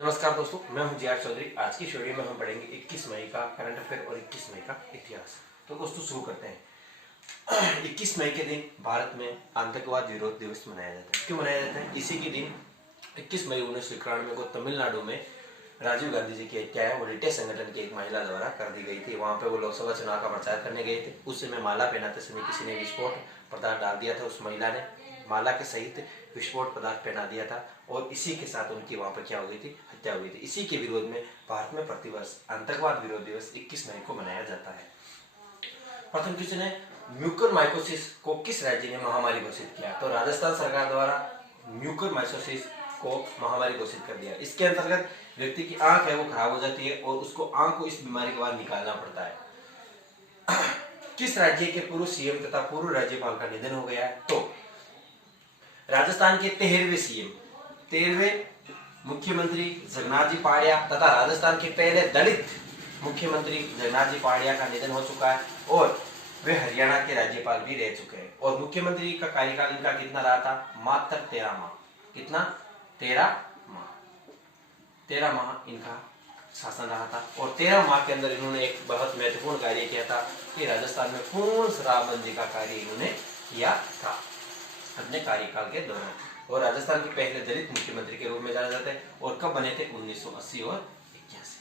नमस्कार दोस्तों, मैं हूं जी.आर. चौधरी। आज की वीडियो में हम पढ़ेंगे 21 मई का करंट अफेयर और 21 मई का इतिहास। तो दोस्तों शुरू करते हैं। 21 मई के दिन भारत में आतंकवाद विरोध दिवस मनाया जाता है। क्यों मनाया जाता है? इसी के दिन 21 मई 1991 को तमिलनाडु में राजीव गांधी जी की हत्या है वो लिट्टे संगठन की एक महिला द्वारा कर दी गई थी। वहां पे वो लोकसभा चुनाव का प्रचार करने गए थे। उस समय माला पहनाते समय किसी ने विस्फोट पदार्थ डाल दिया था। उस महिला ने माला के सहित विस्फोट पदार्थ पहना दिया था और इसी के साथ उनकी वहां पर क्या हुई थी? हत्या हुई थी। इसी के विरोध में भारत में प्रतिवर्ष आतंकवाद विरोध दिवस 21 मई को मनाया जाता है। प्रथम क्वेश्चन है, म्यूकरमाइकोसिस को किस राज्य ने महामारी घोषित किया? तो राजस्थान सरकार द्वारा म्यूकरमाइकोसिस को महामारी घोषित कर दिया। इसके अंतर्गत व्यक्ति की आंख है वो खराब हो जाती है और उसको आंख को इस बीमारी के बाद निकालना पड़ता है। किस राज्य के पूर्व सीएम तथा पूर्व राज्यपाल का निधन हो गया है? तो राजस्थान के 13वें मुख्यमंत्री जगन्नाथ जी पाड़िया तथा राजस्थान के पहले दलित मुख्यमंत्री जगन्नाथ जी पाड़िया का निधन हो चुका है और वे हरियाणा के राज्यपाल भी रह चुके हैं। और मुख्यमंत्री का कार्यकाल इनका कितना रहा था? मात्र 13 माह। कितना? 13 माह इनका शासन रहा था। और 13 माह के अंदर इन्होंने एक बहुत महत्वपूर्ण कार्य किया था कि राजस्थान में पूर्ण शराबबंदी का कार्य इन्होंने किया था अपने कार्यकाल के दौरान। और राजस्थान के पहले दलित मुख्यमंत्री के रूप में जाना जाता है। और कब बने थे? 1980 और 81।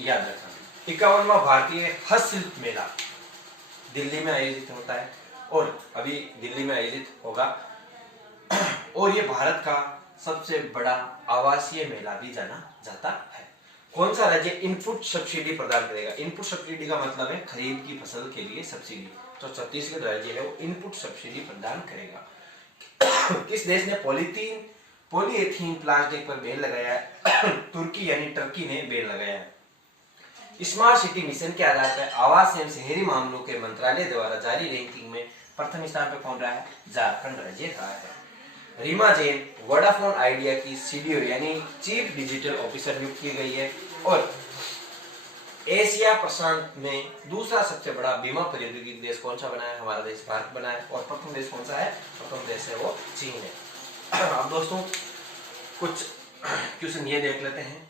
याद रखना। 51वां भारतीय हस्तशिल्प मेला दिल्ली में आयोजित होता है और अभी दिल्ली में आयोजित होगा। और ये भारत का सबसे बड़ा आवासीय मेला भी जाना जाता है। कौन सा राज्य इनपुट सब्सिडी प्रदान करेगा? इनपुट सब्सिडी का मतलब है खरीद की फसल के लिए सब्सिडी। तो छत्तीसगढ़ राज्य है वो इनपुट सब्सिडी प्रदान करेगा। किस देश ने पॉलीएथीन प्लास्टिक पर बैन लगाया है? तुर्की यानी टर्की ने बैन लगाया है। स्मार्ट सिटी मिशन के आधार पर आवास एवं शहरी मामलों के मंत्रालय द्वारा जारी रैंकिंग में प्रथम स्थान पर कौन रहा है? झारखंड राज्य रहा है। रीमा जैन वोडाफोन आइडिया की सीडीओ यानी चीफ डिजिटल ऑफिसर नियुक्त की गई है। और एशिया प्रशांत में दूसरा सबसे बड़ा बीमा प्रौद्योगिकी देश कौन सा बना है? हमारा देश भारत बना है। और प्रथम देश कौन सा है? प्रथम देश है वो चीन है। अब दोस्तों कुछ क्वेश्चन ये देख लेते हैं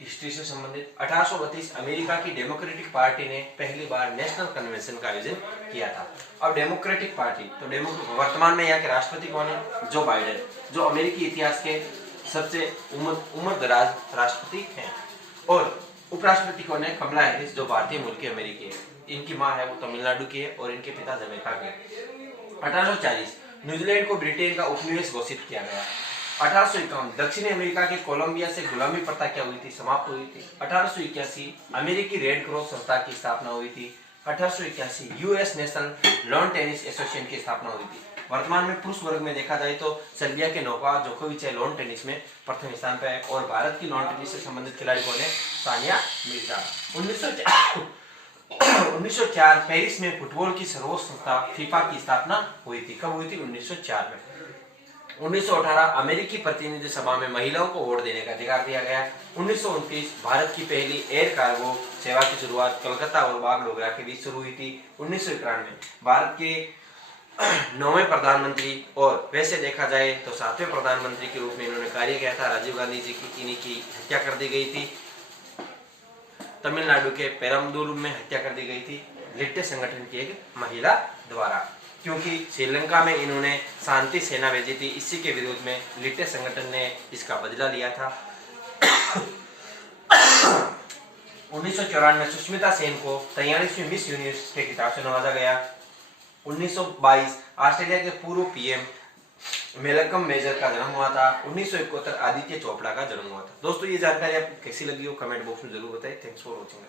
हिस्ट्री से संबंधित। 1832 अमेरिका की डेमोक्रेटिक पार्टी ने पहली बार नेशनल कन्वेंशन का आयोजन किया था। अब डेमोक्रेटिक पार्टी तो वर्तमान में यहाँ के राष्ट्रपति कौन है? जो बाइडेन, जो अमेरिकी इतिहास के सबसे उम्रदराज राष्ट्रपति हैं। और उपराष्ट्रपति कौन है? कमला हैरिस, जो भारतीय मूल की अमेरिकी है। इनकी माँ है वो तमिलनाडु की है और इनके पिता जमैका के। 1840 न्यूजीलैंड को ब्रिटेन का उपनिवेश घोषित किया गया। 1851 दक्षिणी अमेरिका के कोलंबिया से गुलामी प्रथा क्या हुई थी? समाप्त हुई थी। 1881 अमेरिकी रेड क्रॉस संस्था की स्थापना हुई थी। 1881 US national lawn tennis association की स्थापना हुई थी। वर्तमान में पुरुष वर्ग में देखा जाए तो सर्बिया के नोवाक जोकोविच लॉन टेनिस में प्रथम स्थान पर है। और भारत की लॉन टेनिस से संबंधित खिलाड़ी कौन है? सानिया मिर्जा। 1904 पेरिस में फुटबॉल की सर्वोच्च संस्था फीफा की स्थापना हुई थी। कब हुई थी? 1904 में। 1918 अमेरिकी प्रतिनिधि सभा में महिलाओं को वोट देने का अधिकार दिया गया। 1929 भारत की पहली एयर कार्गो सेवा की शुरुआत कलकत्ता और बागडोगरा के बीच शुरू हुई थी। 1991 भारत के 9वें प्रधानमंत्री और वैसे देखा जाए तो 7वें प्रधानमंत्री के रूप में इन्होंने कार्य किया था राजीव गांधी जी की। इन्हीं की हत्या कर दी गई थी। तमिलनाडु के पेरम्बलूर में हत्या कर दी गई थी लिट्टे संगठन की एक महिला द्वारा, क्योंकि श्रीलंका में इन्होंने शांति सेना भेजी थी। इसी के विरोध में लिट्टे संगठन ने इसका बदला लिया था। 1994 में सुष्मिता सेन को 43वीं मिस यूनिवर्स के खिताब से नवाजा गया। 1922 ऑस्ट्रेलिया के पूर्व पीएम मेलकम मेजर का जन्म हुआ था। 1971 आदित्य चोपड़ा का जन्म हुआ था। दोस्तों ये जानकारी आपको कैसी लगी हो कमेंट बॉक्स में जरूर बताएं। Thanks for watching.